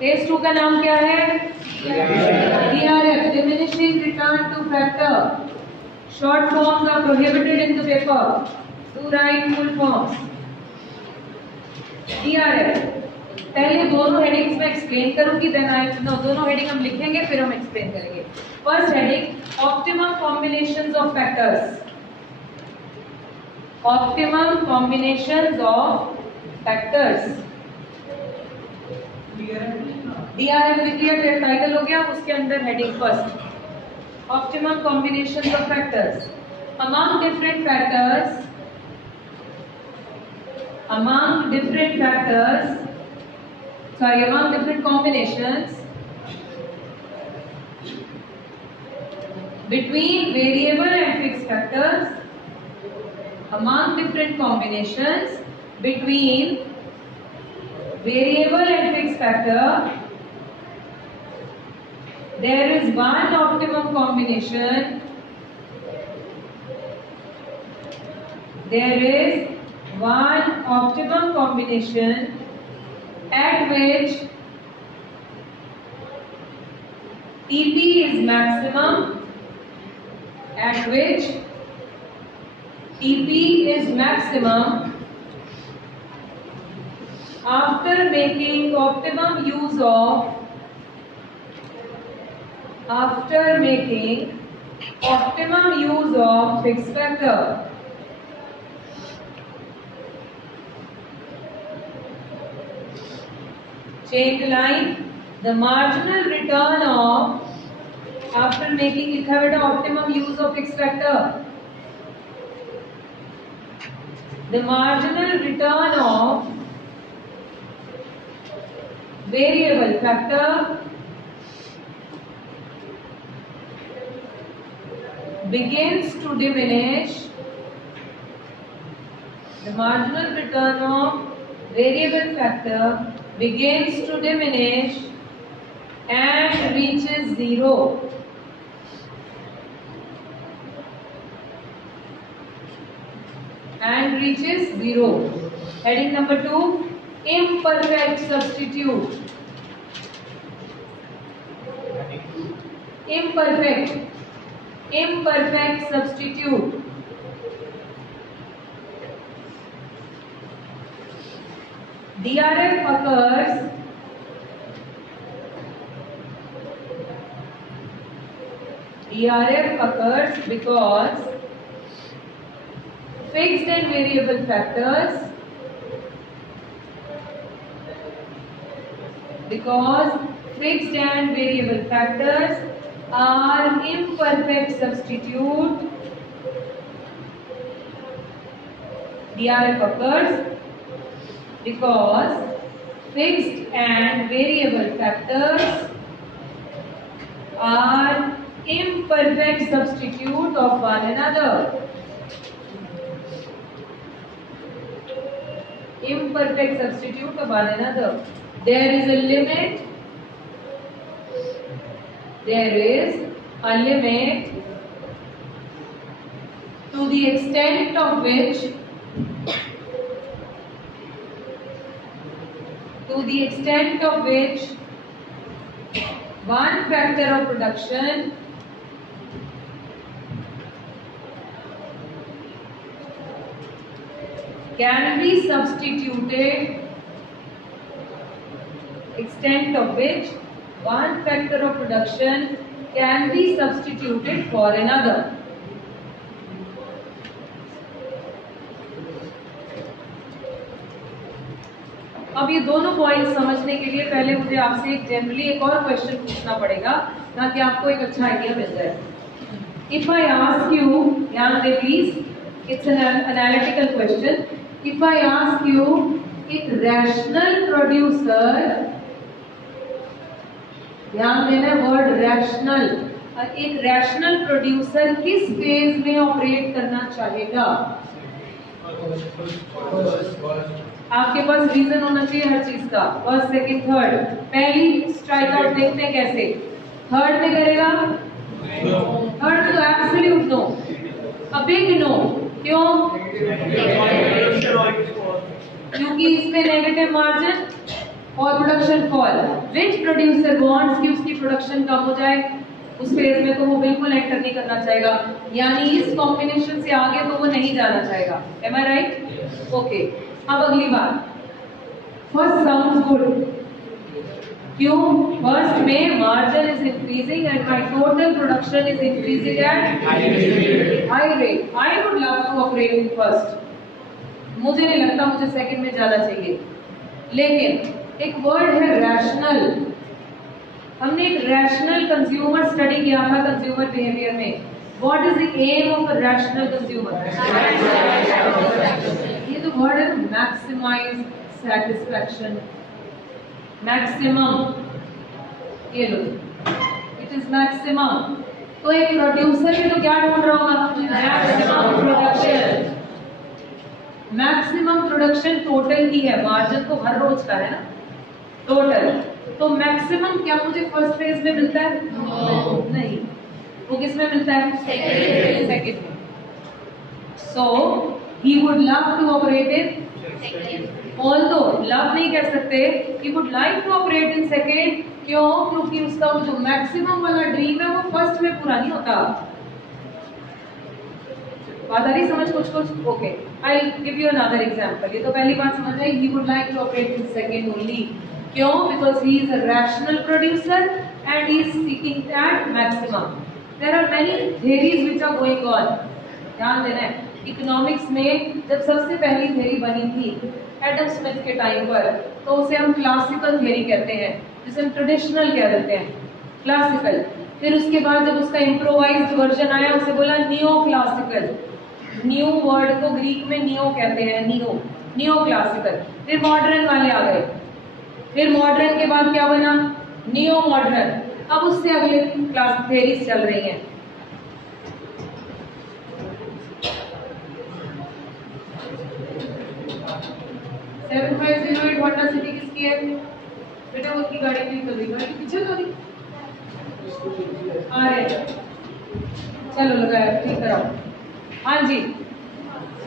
Phase 2 का नाम क्या है? DRF, diminishing return to factor. Short forms are prohibited in the paper. Do write full forms. DRF पहले दोनों हेडिंग्स में एक्सप्लेन करूंगी, देन आई दोनों हेडिंग हम लिखेंगे फिर हम एक्सप्लेन करेंगे. First heading optimum combinations of factors. Optimum combinations of factors. DRF लिख लिया, फिर टाइटल हो गया, उसके अंदर heading first optimum combinations of factors. Among different factors, among different factors, among different combinations between variable and fixed factors, among different combinations between variable and fixed factor, there is one optimum combination. There is one optimum combination at which TP is maximum, at which TP is maximum after making optimum use of fixed factor. Change line. The marginal return of after making लिखा बेटा optimum use of fixed factor. The marginal return of variable factor begins to diminish. The marginal return of variable factor begins to diminish and reaches zero. Heading number 2, imperfect substitute. Imperfect substitute. DRF occurs because fixed and variable factors are imperfect substitute. DRF occurs because fixed and variable factors are imperfect substitute of one another. There is a limit to the extent of which one factor of production can be substituted, for another. अब ये दोनों point समझने के लिए पहले मुझे आपसे एक और क्वेश्चन पूछना पड़ेगा ताकि आपको एक अच्छा आइडिया मिल जाए. If I ask you, ध्यान दे please, it's an analytical question. If I ask you, एक रैशनल प्रोड्यूसर, ध्यान देना वर्ड रैशनल, एक रैशनल प्रोड्यूसर किस फेज में ऑपरेट करना चाहेगा? आपके पास रीजन होना चाहिए हर चीज का. First, second, third. पहली स्ट्राइक आउट देखते हैं कैसे. थर्ड में करेगा, थर्ड तो absolute no, a big no. क्यों? क्योंकि इसमें नेगेटिव मार्जिन और production fall. Which producer wants कि उसकी प्रोडक्शन कम हो जाए, उस फेज में तो वो बिल्कुल एंटर नहीं करना चाहेगा, यानी इस कॉम्बिनेशन से आगे तो वो नहीं जाना चाहेगा। एम आई राइट? ओके, अब अगली बात, फर्स्ट साउंड्स गुड। क्यों? फर्स्ट में margin is increasing and my total production is increasing at high rate. I would love to operate in first, मुझे नहीं लगता मुझे सेकंड में जाना चाहिए। लेकिन एक वर्ड है रैशनल। हमने एक रैशनल कंज्यूमर स्टडी किया था कंज्यूमर बिहेवियर में। What is the aim of a rational consumer? ये तो वर्ड है, मैक्सिमाइज सैटिस्फैक्शन, मैक्सिमम, ये लो, इट इज मैक्सिमम। तो एक प्रोड्यूसर भी तो क्या ढूंढ रहा होगा? Maximum production. Maximum production total की है, मार्जिन तो हर रोज का है ना, टोटल। तो मैक्सिमम क्या मुझे फर्स्ट फेज में मिलता है? नहीं, वो किस में मिलता है? सेकंड में। So he would love to operate in, although love नहीं कह सकते, he would like to operate in second। क्यों? क्योंकि उसका वो जो मैक्सिमम वाला ड्रीम है वो फर्स्ट में पूरा नहीं होता। बात आ रही समझ कुछ कुछ? Okay, I give you another example. ये तो पहली बात समझ आई, he would like to operate in second only। क्यों? because he is a rational producer and he is seeking that maximum। there are many theories which are going on। ध्यान देना है, economics में जब सबसे पहली थ्योरी बनी थी एडम स्मिथ के टाइम पर, तो उसे हम क्लासिकल थ्योरी कहते हैं, जिसे हम ट्रेडिशनल कह देते हैं, क्लासिकल। फिर उसके बाद जब उसका इम्प्रोवाइज्ड वर्जन आया, उसे बोला नियो क्लासिकल। न्यू वर्ड को ग्रीक में नियो कहते हैं, नियो, नियो क्लासिकल। फिर मॉडर्न वाले आ गए, फिर मॉडर्न के बाद क्या बना? Neo modern. अब उससे अगले क्लास थ्योरीज चल रही हैं। सेवन 508 होंडा सिटी किसकी है बेटा? वो की गाड़ी नहीं चल रही, गाड़ी पीछे तो नहीं आ रहे, चलो लगाया, ठीक कराओ। हाँ जी,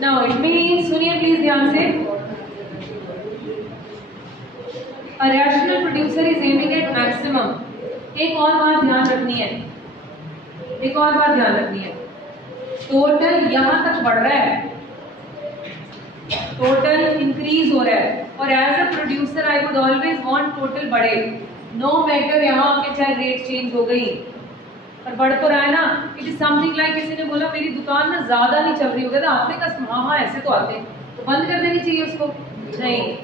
नाउ इट मींस, सुनिए प्लीज ध्यान से, a rational producer is aiming at maximum. एक और बात ध्यान रखनी है, एक और बात ध्यान रखनी है, टोटल यहां तक बढ़ रहा है, टोटल इंक्रीज हो रहा है, और as a producer I would always want total बढ़े, नो मैटर यहाँ के चाहे रेट चेंज हो गई, पर बढ़ तो रहा है ना। इट इज समथिंग लाइक, किसी ने बोला मेरी दुकान ना ज्यादा नहीं चल रही होगी, तो आपने कहा हाँ ऐसे तो आते, तो बंद कर देनी चाहिए उसको? नहीं,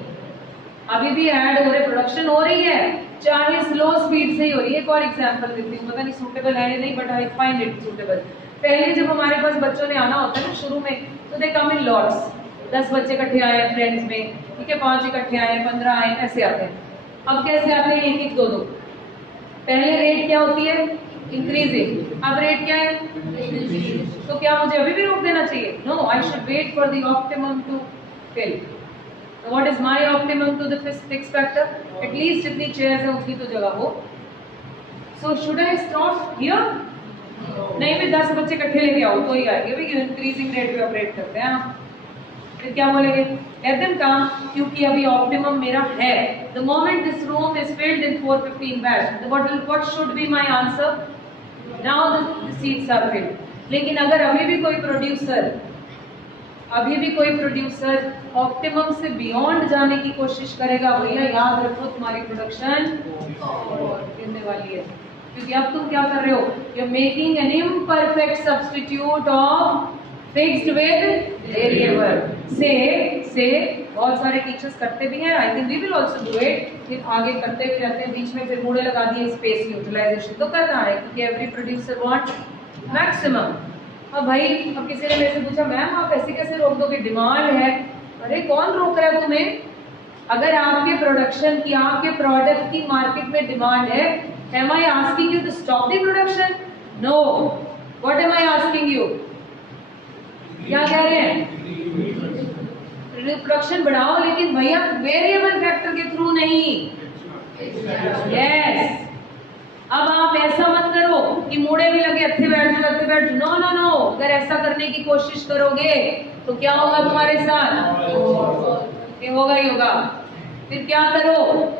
अभी भी ऐड हो रहे, प्रोडक्शन हो रही है, चाहे स्लो स्पीड से ही हो रही है। एक और एग्जांपल देती हूँ, पता नहीं सूटेबल है या नहीं, but I find it suitable. पहले जब हमारे पास बच्चों ने आना होता है ना शुरू में, तो दे कम इन लॉट्स, 10 बच्चे इकट्ठे आए फ्रेंड्स में, ठीक है, 5 इकट्ठे आए, 15 आए, ऐसे आते हैं। अब कैसे आते हैं? 1-1, 2-2। पहले रेट क्या होती है? इंक्रीजिंग। अब रेट क्या है? तो क्या मुझे अभी भी रोक देना चाहिए? No, I should wait for the optimum to fill. What is my optimum to the fix factor? At least जितनी चेयर्स है उतनी तो जगह हो। So should I stop here? नहीं, मैं 10 बच्चे इकट्ठे लेके आओ तो ही आएंगे, भाई इंक्रीजिंग रेट पे ऑपरेट करते हैं हम। फिर क्या बोलेंगे? लेट देम कम, क्योंकि अभी ऑप्टिमम मेरा है। The moment this room is filled in 415 batch, what should be my answer? Now the seats are filled. लेकिन अगर अभी भी कोई प्रोड्यूसर ऑप्टिमम से बियॉन्ड जाने की कोशिश करेगा, भैया याद रखो तुम्हारी प्रोडक्शन गिरने वाली है, क्योंकि अब तुम क्या कर रहे हो? You are making an imperfect substitute of fixed with variable. से बहुत सारे टीचर्स करते भी हैं, I think we will also do it, फिर आगे करते भी रहते हैं, बीच में फिर मूड़े लगा दिए स्पेस यूटिलाइजेशन, तो करना है, क्योंकि एवरी प्रोड्यूसर वांट मैक्सिमम। अब भाई, अब किसी ने मेरे से पूछा मैम आप ऐसे कैसे रोक दोगे, डिमांड है। अरे कौन रोक रहा है तुम्हें? अगर आपके प्रोडक्शन की, आपके प्रोडक्ट की मार्केट में डिमांड है, am I asking you to stop the production? No. What am I asking you? क्या कह रहे हैं? प्रोडक्शन बढ़ाओ, लेकिन भैया वेरिएबल फैक्टर के थ्रू नहीं। यस। अब आप ऐसा मत करो कि मुड़े भी लगे अच्छे बैठ जाओ। नो नो नो, अगर ऐसा करने की कोशिश करोगे तो क्या होगा तुम्हारे साथ? ये होगा ही होगा। फिर क्या करो,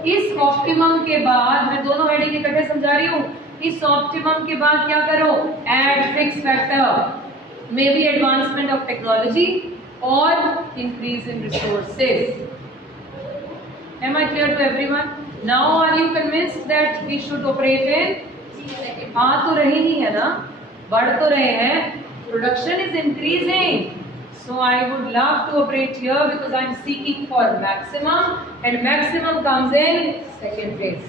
इस ऑप्टिमम के बाद, मैं दोनों हेडिंग इकट्ठे समझा रही हूँ, इस ऑप्टिमम के बाद क्या करो, add fix factor, maybe advancement of technology और increase in resources. Am I clear to everyone? Now are you convinced that we should operate in? हाँ तो रही ही है ना, बढ़ तो रहे हैं, production is increasing, so I would love to operate here because I am seeking for maximum and maximum comes in second phase.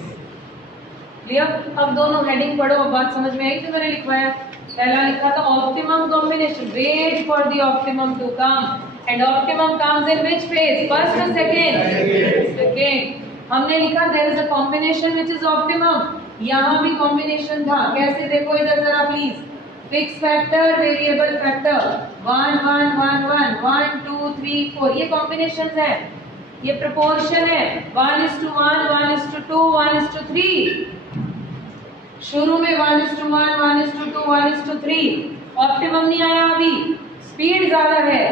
Clear? अब दोनों heading पढ़ो, अब बात समझ में आई जो मैंने लिखवाया। पहला लिखा था optimum combination, wait for the optimum to come, and optimum comes in which phase? First or second? Second. हमने लिखा there is a combination which is optimum, यहाँ भी combination था, कैसे देखो इधर जरा please, fix factor variable factor 1 1 1 1 1 2 3 4, ये कॉम्बिनेशन है, ये प्रोपोर्शन है 1:1 1:2 1:3, शुरू में 1:1 1:2 1:3, ऑप्टिमम नहीं आया अभी, स्पीड ज्यादा है,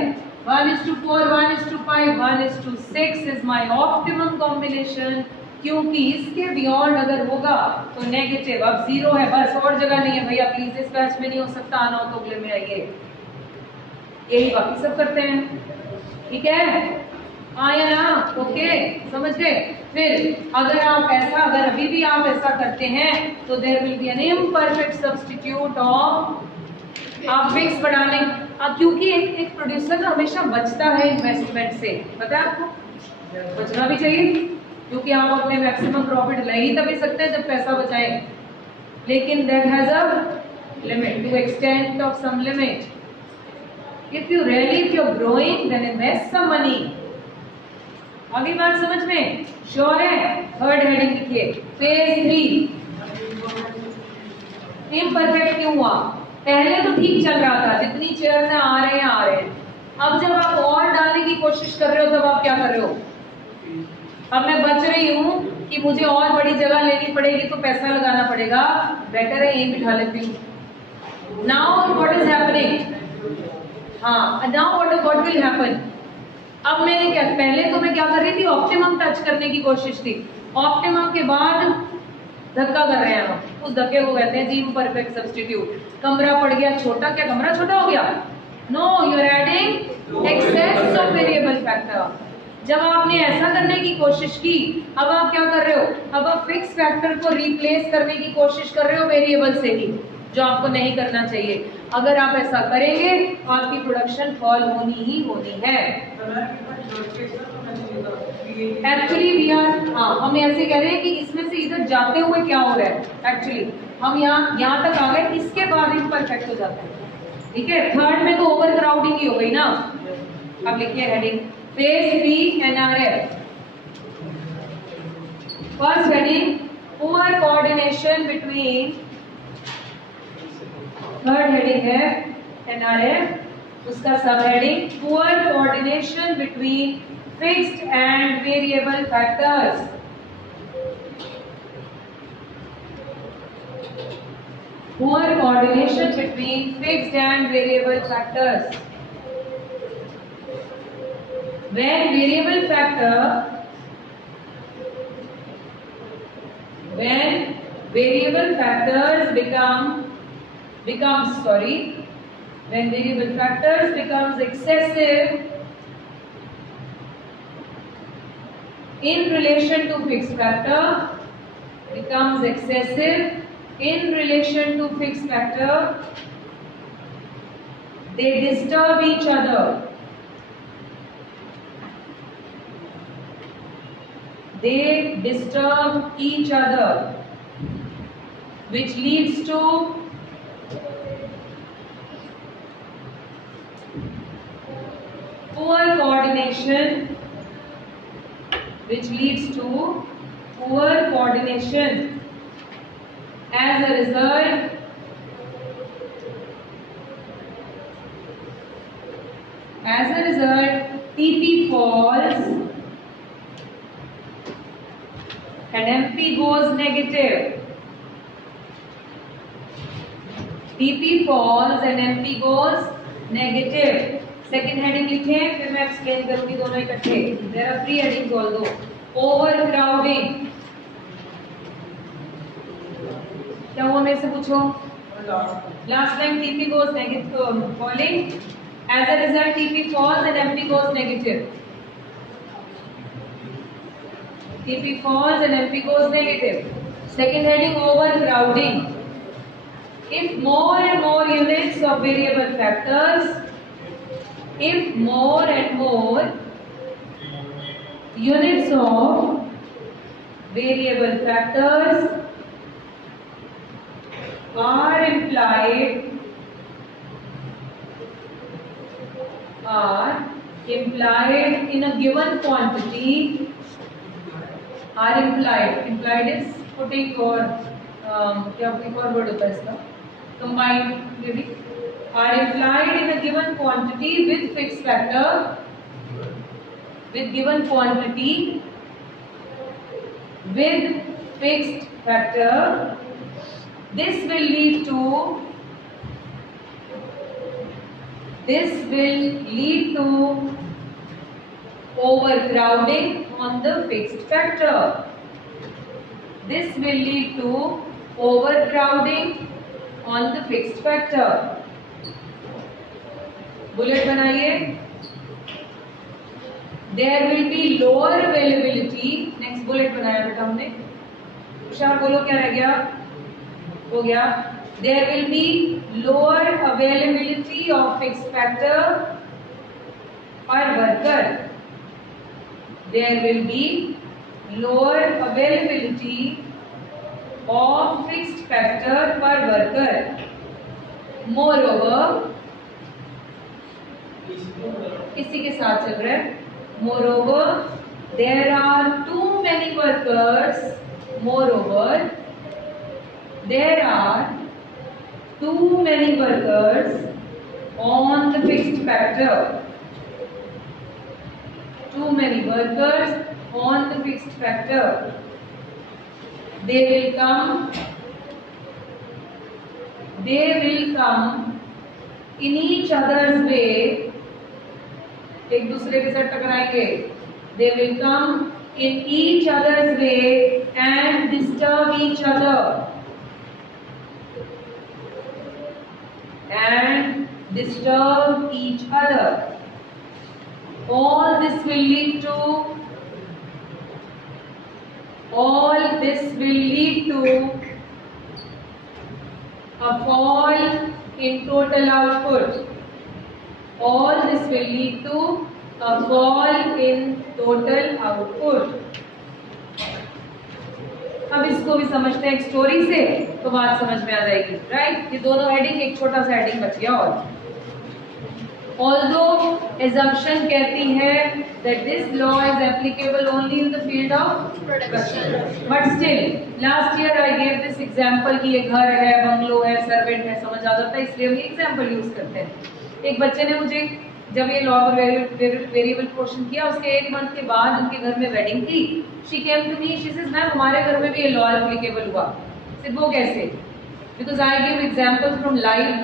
1:4 1:5 1:6 इज माय ऑप्टिमम कॉम्बिनेशन, क्योंकि इसके बियॉन्ड अगर होगा तो नेगेटिव, अब 0 है बस, और जगह नहीं है भैया, प्लीज इस बैच में नहीं हो सकता, आना हो तो अगले में आइए, यही बाकी सब करते हैं, ठीक है, आया ना, ओके, समझ गए। फिर अगर आप ऐसा, अगर अभी भी आप ऐसा करते हैं तो there will be an imperfect substitute of, आप फिक्स बढ़ाने, क्योंकि एक प्रोड्यूसर हमेशा बचता है इन्वेस्टमेंट से, पता है आपको, बचना भी चाहिए, क्योंकि आप अपने मैक्सिमम प्रॉफिट ले ही तभी सकते हैं जब पैसा बचाएं, लेकिन that has a limit, to extent of some limit, if you really, if you are growing then invest some money. आगे बात समझ में श्योर है? थर्ड हेडिंग लिखिए, फेज 3। इम्परफेक्ट क्यों हुआ? पहले तो ठीक चल रहा था, जितनी चेयर्स हैं आ रहे हैं, अब जब आप और डालने की कोशिश कर रहे हो तब आप क्या कर रहे हो, अब मैं बच रही हूँ कि मुझे और बड़ी जगह लेनी पड़ेगी तो पैसा लगाना पड़ेगा, बेटर है यही बिठा लेती हूँ। नाउ व्हाट इज हैपनिंग, हाँ नाउ व्हाट विल हैपन, अब मैंने क्या, पहले तो मैं क्या कर रही थी, ऑप्टिमम टच करने की कोशिश थी, ऑप्टिमम के बाद धक्का कर रहे हैं हम, उस धक्के को कहते हैं जी इम्परफेक्ट सब्स्टिट्यूट। कमरा पड़ गया छोटा, क्या कमरा छोटा हो गया? No, you are adding excess of variable factor. जब आपने ऐसा करने की कोशिश की, अब आप क्या कर रहे हो, अब आप फिक्स फैक्टर को रिप्लेस करने की कोशिश कर रहे हो वेरिएबल से ही, जो आपको नहीं करना चाहिए। अगर आप ऐसा करेंगे तो आपकी प्रोडक्शन फॉल होनी ही होनी है। एक्चुअली वी आर, हाँ हम ऐसे कह रहे हैं कि इसमें से इधर जाते हुए क्या हो रहा है, एक्चुअली हम यहाँ तक आ गए, इसके बाद इम्परफेक्ट हो जाता है, ठीक है। थर्ड में तो ओवर क्राउडिंग ही हो गई ना। अब लिखिए heading, phase 3 NRF। First heading, poor coordination between, third heading है NRF, उसका सब heading poor coordination between fixed and variable factors. Poor coordination between fixed and variable factors. When variable factors becomes excessive in relation to fixed factor, they disturb each other. Which leads to poor coordination. As a result, TP falls and MP goes negative. TP falls and MP goes negative. Second heading लिखे, फिर मैं explain करूंगी दोनों इकट्ठे। There are 3 headings although. Over crowding हुआ मेरे से पूछो। Last time TP goes negative falling, as a result TP falls and MP goes negative. TP falls and MP goes negative. Second heading, overcrowding. If more and more units of variable factors, if more and more units of variable factors are implied in a given quantity, are implied is putting or क्या एक और word होता है इसका, combined maybe, are implied in a given quantity with fixed factor, with given quantity with fixed factor. This will lead to overcrowding on the fixed factor. This will lead to overcrowding on the fixed factor. Bullet बनाइए। There will be lower availability. Next bullet बनाया बेटा हमने। तुषार बोलो क्या रह गया? हो गया। There will be lower availability of fixed factor per worker. There will be lower availability of fixed factor per worker. Moreover, इसी के साथ चल रहा है। Moreover, there are too many workers. Moreover, there are too many workers on the fixed factor. Too many workers on the fixed factor. They will come in each other's way. एक दूसरे के साथ टकराएंगे। They will come in each other's way and disturb each other. And disturb each other. All this will lead to a fall in total output. All this will lead to a fall in total output. अब इसको भी समझते हैं एक story से, तो बात समझ में आ जाएगी, राइट। ये दोनों हेडिंग, एक छोटा सा हेडिंग बच गया। और although assumption कहती है that this law is applicable only in the field of production, but still last year I gave this example कि ये घर है, बंगलो है, सर्वेंट है, समझ आ जाता है, इसलिए हम ये एग्जाम्पल यूज करते हैं। एक बच्चे ने मुझे जब ये लॉ वेरिएबल क्वेश्चन किया, उसके 1 मंथ के बाद उनके घर में वेडिंग थी। She came to me, she said ma'am हमारे घर में भी ये लॉ एप्लीकेबल हुआ। सिर्फ वो कैसे? Because I give examples from life,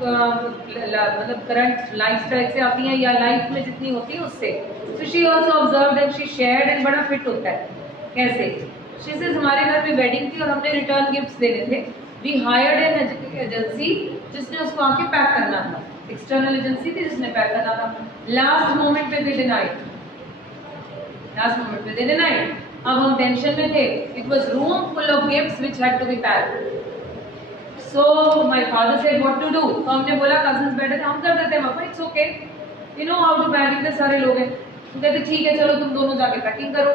मतलब करंट लाइफस्टाइल से आती हैं या लाइफ में जितनी होती है उससे। So she also observed and she shared and बड़ा फिट होता है। कैसे? शी सेड हमारे घर में वेडिंग थी और हमने रिटर्न गिफ्ट्स देने थे। वी हायर्ड एन एजेंसी जिसने उसको आके पैक करना था, एक्सटर्नल एजेंसी थी जिसने पैक करना था। लास्ट मोमेंट पे दे डिनाइड, लास्ट मोमेंट पे दे डिनाइड। अब हम टेंशन में थे, it was room full of gifts which had to be packed. So my father said what to do. तो हमने बोला, कजिन्स बैठे थे, हम कर देते हैं पापा, it's okay, you know how to pack, इतने सारे लोग हैं। तो कहते ठीक है चलो तुम दोनों जाके पैकिंग करो।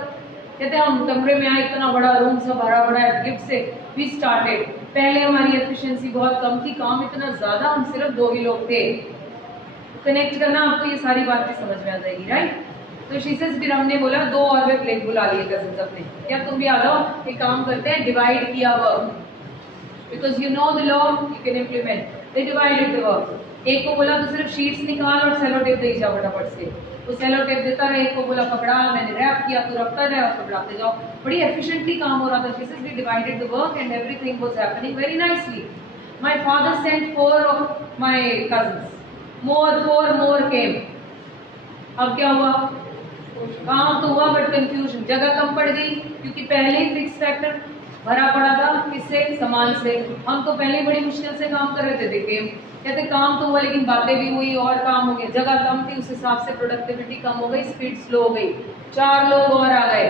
कहते हम कमरे में आए, इतना बड़ा रूम सब भरा पड़ा है गिफ्ट से। We started. पहले हमारी एफिशिएंसी बहुत कम थी, काम इतना ज्यादा, हम सिर्फ 2 ही लोग थे। कनेक्ट करना आपको ये सारी बातें समझ में आ जाएगी, राइट। तो शीशे फिर हमने बोला 2 और वे प्लेट बुला लिए कजिन्स अपने, क्या तुम भी आ जाओ, एक काम करते हैं, डिवाइड किया work, because you know the law you can implement. They divided the work. एक को बोला तो सिर्फ शीट्स निकाल और सेलो टेप दे जाओ फटाफट से, तो सेलो टेप देता रहे। एक को बोला पकड़ा, मैंने रैप किया, तो रखता जाए और पकड़ाते जाओ। बड़ी एफिशिएंटली काम हो रहा था। She said we divided the work and everything was happening very nicely. My father sent 4 of my cousins four more came. अब क्या हुआ, काम तो हुआ बट कंफ्यूजन, जगह कम पड़ गई क्योंकि पहले ही फिक्स फैक्टर भरा पड़ा था किससे, समान से। हम तो पहले बड़ी मुश्किल से काम कर रहे थे, देखिए कहते काम तो हुआ लेकिन बातें भी हुई और काम हो गया, जगह कम थी उस हिसाब से प्रोडक्टिविटी कम हो गई, स्पीड स्लो हो गई, 4 लोग और आ गए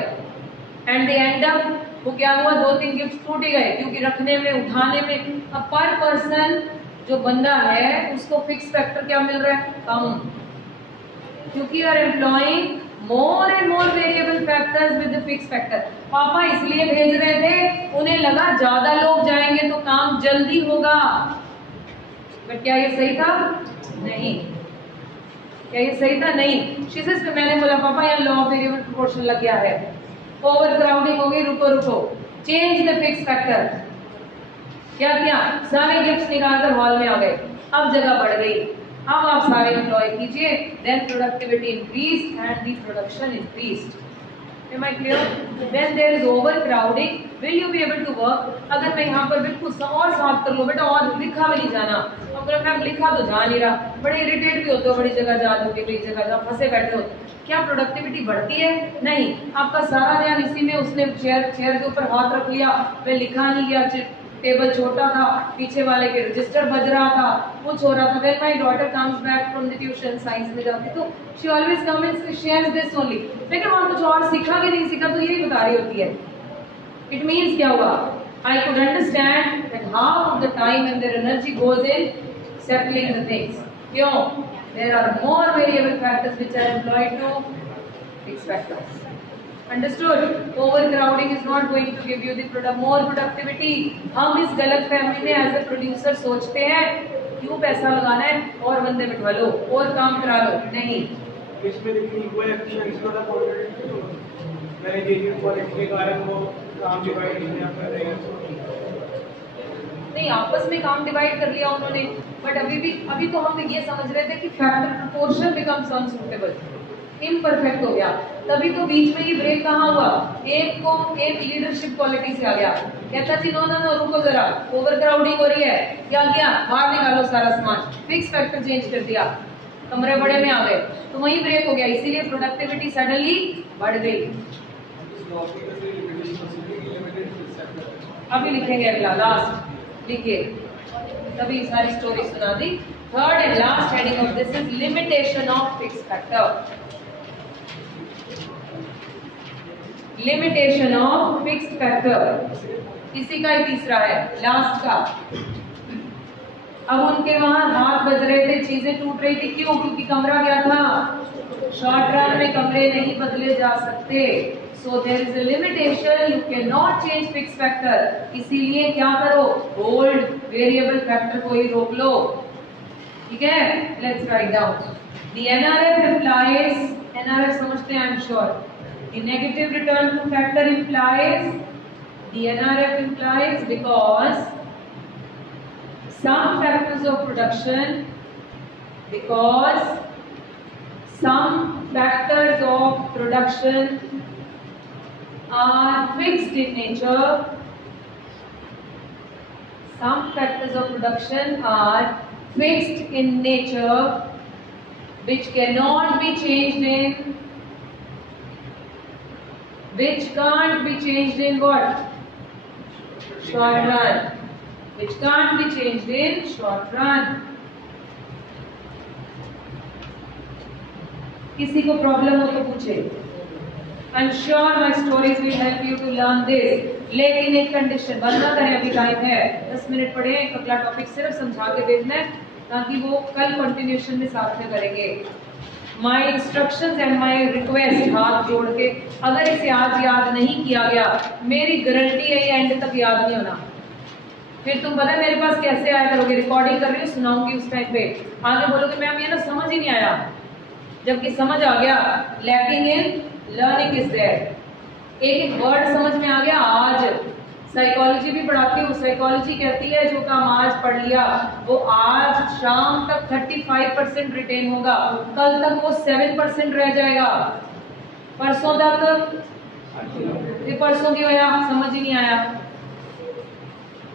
एंड द एंड अप वो क्या हुआ, 2-3 गिफ्ट टूट ही गए क्योंकि रखने में उठाने में। अब पर पर्सन जो बंदा है उसको फिक्स फैक्टर क्या मिल रहा है, कम, क्योंकि are employing more and more variable factors with the fix factor. पापा इसलिए भेज रहे थे, उन्हें लगा ज्यादा लोग जाएंगे तो काम जल्दी होगा, बट क्या ये सही था, नहीं। क्या ये सही था, नहीं। शीशेस पे मैंने बोला पापा यहाँ लॉ ऑफ वेरिएबल प्रोपोर्शन लग गया है, ओवर क्राउडिंग हो गई, रुको रुको, चेंज द फिक्स फैक्टर। क्या किया, सारे गिफ्ट्स निकालकर हॉल में आ गए, अब जगह बढ़ गई, अब आप सारे एम्प्लॉय कीजिए, then productivity increase and the production increased. Am I clear? When there is overcrowding, will you be able to work? अगर मैं यहाँ पर बिल्कुल और साफ कर लूँ, बेटा और लिखा भी नहीं जाना, अगर मैम लिखा तो जा नहीं रहा, बड़े इरिटेट भी होते हो, बड़ी जगह जा दोगे, बड़ी जगह जा फंसे बैठे हो, क्या प्रोडक्टिविटी बढ़ती है, नहीं। आपका सारा ध्यान इसी में, उसने चेयर के ऊपर हाथ रख लिया, मैं लिखा नहीं गया, टेबल छोटा था, पीछे वाले के रजिस्टर बज रहा था, कुछ हो रहा था। When my daughter comes back from the tuition, science में जाती तो she always comes and shares this only। लेकिन वहाँ कुछ और सीखा कि नहीं सीखा तो यही बता रही होती है। It means क्या हुआ, I could understand that half of the time and their energy goes in settling the things। क्यों? There are more variable factors which are employed to fix factors। Understood? Overcrowding is not going to give you the more productivity। हम इस गलत फहमी में as a producer सोचते हैं क्यों पैसा लगाना है और बंदे बिठा लो और काम करा लो, नहीं। इसमें लेकिन इक्वल एफिशिएंसी वाला पॉइंट मैंने देखी क्वालिटी के कारण वो काम डिवाइड नहीं कर रहे हैं, नहीं आपस में काम डिवाइड कर लिया उन्होंने, बट अभी तो हम ये समझ रहे थे कि factor proportion becomes unsuitable, imperfect हो गया, तभी तो बीच में ये ब्रेक कहाँ हुआ, एक लीडरशिप क्वालिटी से आ गया, कहता जी नो नो नो रुको जरा, ओवरक्राउडिंग हो रही है, क्या किया, बाहर निकालो सारा सामान, फिक्स फैक्टर चेंज कर दिया, कमरे बड़े में आ गए, तो वहीं ब्रेक हो गया, इसीलिए प्रोडक्टिविटी सडनली बढ़ गई। अभी लिखेंगे अगला, लास्ट लिखिए, तभी सारी स्टोरी सुना दी। Third and last heading of this is limitation of fix factor. Limitation of fixed factor, इसी का ही तीसरा है, लास्ट का। अब उनके वहां हाथ बज रहे थे, चीजें टूट रही थी, क्यों, क्योंकि कमरा क्या था, शॉर्ट रन में कमरे नहीं बदले जा सकते, so there is a limitation, you can not change fix factor, इसीलिए क्या करो, होल्ड वेरिएबल फैक्टर को ही रोक लो, ठीक है। Let's write down the NRF implies, NRF समझते हैं I am sure, the negative return to factor implies, the NRF implies because some factors of production, are fixed in nature, some factors of production are fixed in nature which cannot be changed in, which can't be changed in what? Short run. Which can't be changed in short run. किसी को problem हो तो पूछे। I'm sure my stories will help you to learn this. लेकिन एक condition, बंद ना करें, अभी टाइम है, 10 मिनट पढ़े, एक अगला टॉपिक सिर्फ समझा के भेजना है ताकि वो कल कंटिन्यूशन में साथ में करेंगे। माई इंस्ट्रक्शंस एंड माई रिक्वेस्ट, हाथ जोड़ के, अगर इसे आज याद नहीं किया गया, मेरी गारंटी है ये एंड तक याद नहीं होना, फिर तुम पता है मेरे पास कैसे आया करोगे, रिकॉर्डिंग कर रही हूँ, सुनाऊंगी उस टाइम पे, आगे बोलोगे मैम ये ना समझ ही नहीं आया, जबकि समझ आ गया। Lacking in learning is there, एक एक वर्ड समझ में आ गया। आज साइकोलॉजी भी पढ़ाती हूँ, साइकोलॉजी कहती है जो काम आज पढ़ लिया वो आज शाम तक 35% रिटेन होगा, कल तक वो 7% रह जाएगा, परसों तक, ये परसों की वजह समझ ही नहीं आया,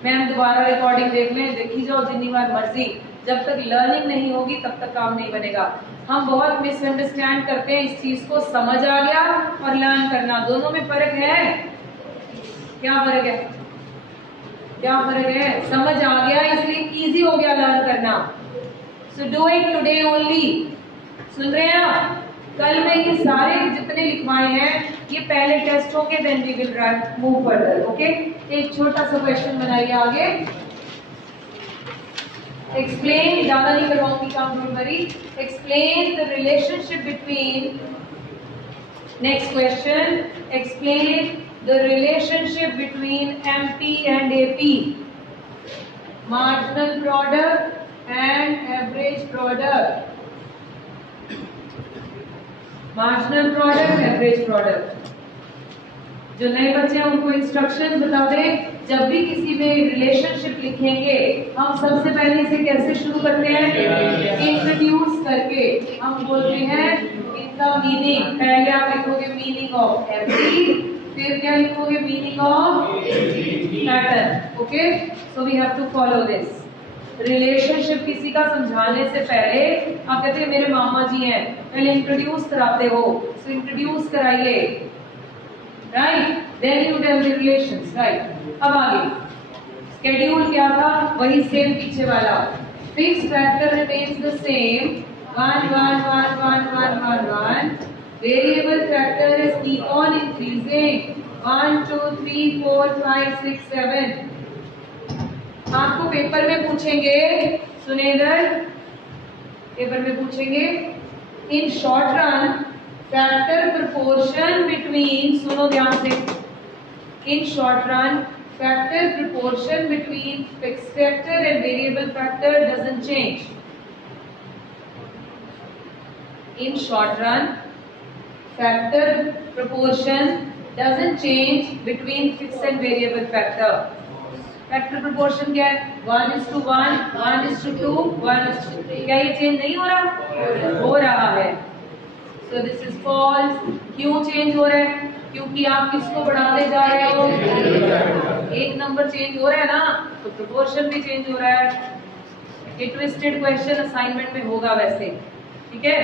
मैम दोबारा रिकॉर्डिंग देख लें, देखी जाओ जितनी बार मर्जी, जब तक लर्निंग नहीं होगी तब तक काम नहीं बनेगा। हम बहुत मिसअंडरस्टैंड करते हैं इस चीज को, समझ आ गया और लर्न करना, दोनों में फर्क है। क्या फर्क है? क्या फर्क है? समझ आ गया इसलिए इजी हो गया लर्न करना। So do it today only. सुन रहे हैं आप? कल में ये सारे जितने लिखवाए हैं ये पहले टेस्ट होंगे, then we will move further. Okay, एक छोटा सा क्वेश्चन बनाइए आगे। एक्सप्लेन, ज्यादा नहीं करवाऊंगी काम, don't worry. Explain the relationship between, next question, explain the relationship between MP and AP, marginal product and average product. Marginal product, average product. जो नए बच्चे हैं उनको इंस्ट्रक्शन बता दें, जब भी किसी में रिलेशनशिप लिखेंगे हम सबसे पहले इसे कैसे शुरू करते हैं? इंट्रोड्यूस करके। हम बोलते हैं इनका मीनिंग, पहले आप लिखोगे मीनिंग ऑफ एवरी, फिर क्या लिखोगे? Meaning of pattern. Okay, so we have to follow this. Relationship किसी का समझाने से पहले आप कहते हैं मेरे मामा जी हैं, पहले इंट्रोड्यूस कराते हो, सो इंट्रोड्यूस कराइए, right, then you tell the relations, right. अब आगे स्केड्यूल क्या था? वही सेम पीछे वाला। Fix factor remains the same, 1 1 1 1 1 1 1। Variable factor is keep on increasing, 1 2 3 4 5 6 7। आपको पेपर में पूछेंगे, सुने इधर, पेपर में पूछेंगे in short run factor proportion between, सुनो ध्यान से, in short run factor proportion between fixed factor and variable factor doesn't change. In short run factor proportion doesn't change between fixed and variable factor. Factor proportion क्या है? 1:1, 1:2, 1:3। क्या ये change नहीं हो रहा? हो रहा है। So this is false. क्यों चेंज हो रहा है? क्योंकि आप किसको बढ़ाते जा रहे हो? एक नंबर चेंज हो रहा है ना, तो प्रोपोर्शन भी चेंज हो रहा है। ये ट्विस्टेड क्वेश्चन असाइनमेंट में होगा वैसे, ठीक है?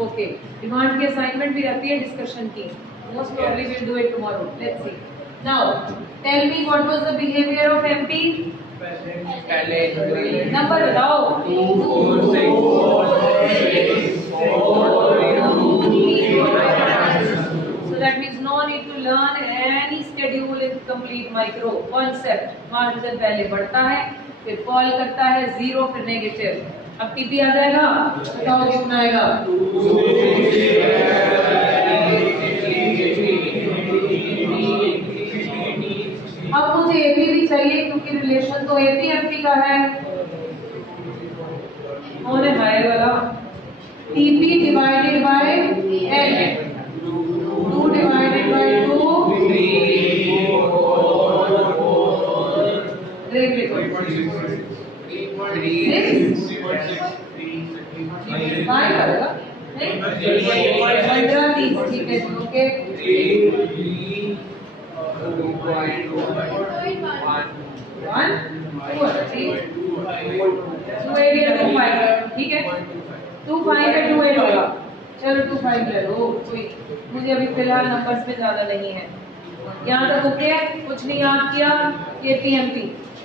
ओके, डिमांड की असाइनमेंट भी रहती है डिस्कशन की। Most probably will do it tomorrow, let's see. Now, tell me what was the behavior of MP? Number बताओ। 2 4 6 So that means no need to learn any schedule in complete micro concept. Margin पहले बढ़ता है, फिर fall करता है, 0 फिर negative. अब TP आ जाएगा, बताओ कितना आएगा? अब मुझे एपी भी चाहिए क्योंकि रिलेशन तो एपी एमपी का है। होने हाई वाला TP divided by n, 2 divided by 2, 15 ठीक है, ओके। 2 ठीक है, 2 5 है, 2 8 होगा। चलो 2 5 ले लो, कोई मुझे अभी फिलहाल नंबर्स में ज्यादा नहीं है। यहाँ तक ओके, कुछ नहीं याद किया, ये पीएमपी।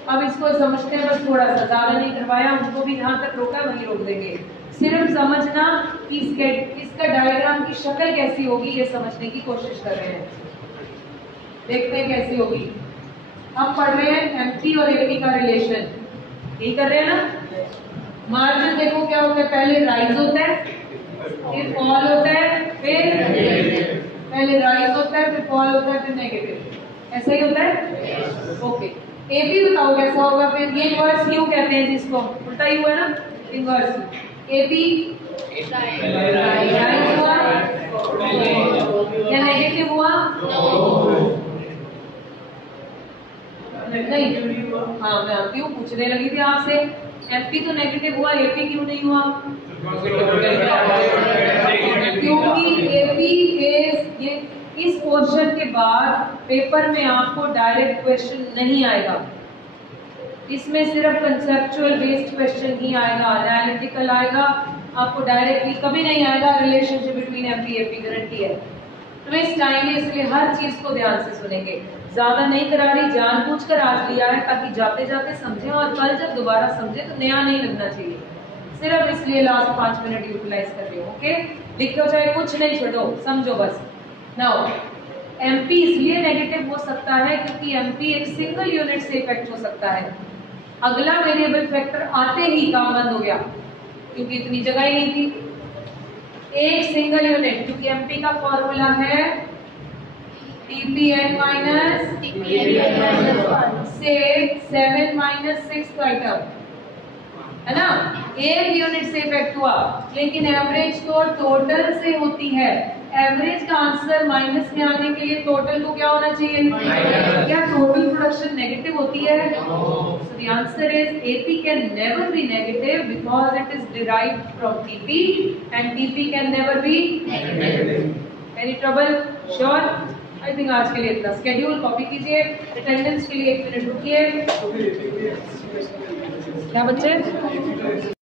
अब इसको समझते हैं बस थोड़ा सा, ज्यादा नहीं करवाया, उनको भी जहाँ तक रोका वहीं रोक देंगे। सिर्फ समझना कि इसका डायग्राम की शक्ल कैसी होगी, ये समझने की कोशिश कर रहे हैं। देखते हैं कैसी होगी। हम पढ़ रहे हैं एमपी और एपी का रिलेशन, यही कर रहे हैं ना। मार्जिन देखो क्या होता है, पहले राइज होता है, फिर फॉल होता है, फिर पहले राइज होता है, फिर फॉल होता है, फिर नेगेटिव। ऐसा ही होता है, ओके। एपी बताओ कैसा होगा फिर? ये इनवर्स यू कहते हैं जिसको, उल्टा ही हुआ ना, इनवर्स। एपी राइज हुआ या नेगेटिव हुआ? नहीं, हाँ मैं क्यों पूछने लगी थी आपसे, एमपी तो नेगेटिव हुआ, एपी क्यों नहीं हुआ? क्योंकि एपी ये इस पोर्शन के बाद पेपर में आपको डायरेक्ट क्वेश्चन नहीं आएगा। इसमें सिर्फ कंसेप्चुअल बेस्ड क्वेश्चन ही आएगा, एनालिटिकल आएगा आपको डायरेक्टली कभी नहीं आएगा। Relationship between MP AP guarantee है। ट्विस्ट आएंगे इसलिए हर चीज को ध्यान से सुनेंगे। ज्यादा नहीं करा रही, जानबूझकर आज लिया है ताकि जाते जाते समझें और कल जब दोबारा समझे तो नया नहीं लगना चाहिए। सिर्फ इसलिए लास्ट 5 मिनट यूटिलाइज कर रही हूँ। ओके, लिखो चाहे कुछ नहीं, छोड़ो, समझो बस। नाउ एमपी इसलिए नेगेटिव हो सकता है क्योंकि एमपी एक सिंगल यूनिट से इफेक्ट हो सकता है। अगला वेरिएबल फैक्टर आते ही काम बंद हो गया क्योंकि इतनी जगह ही नहीं थी। एक सिंगल यूनिट, क्योंकि एमपी का फॉर्मूला है टीपीएन माइनस से 7 माइनस 6 आइटम, है ना। एक यूनिट से इफेक्ट हुआ, लेकिन एवरेज तो टोटल से होती है। एवरेज का आंसर माइनस में आने के लिए टोटल को क्या होना चाहिए? क्या टोटल प्रोडक्शन नेगेटिव होती है? So the answer is AP can never be negative because it is derived from TP and TP can never be negative. Any trouble? Sure? I think आज के लिए इतना। स्केड्यूल कॉपी कीजिए, attendance के लिए 1 minute रुकिए। क्या बच्चे?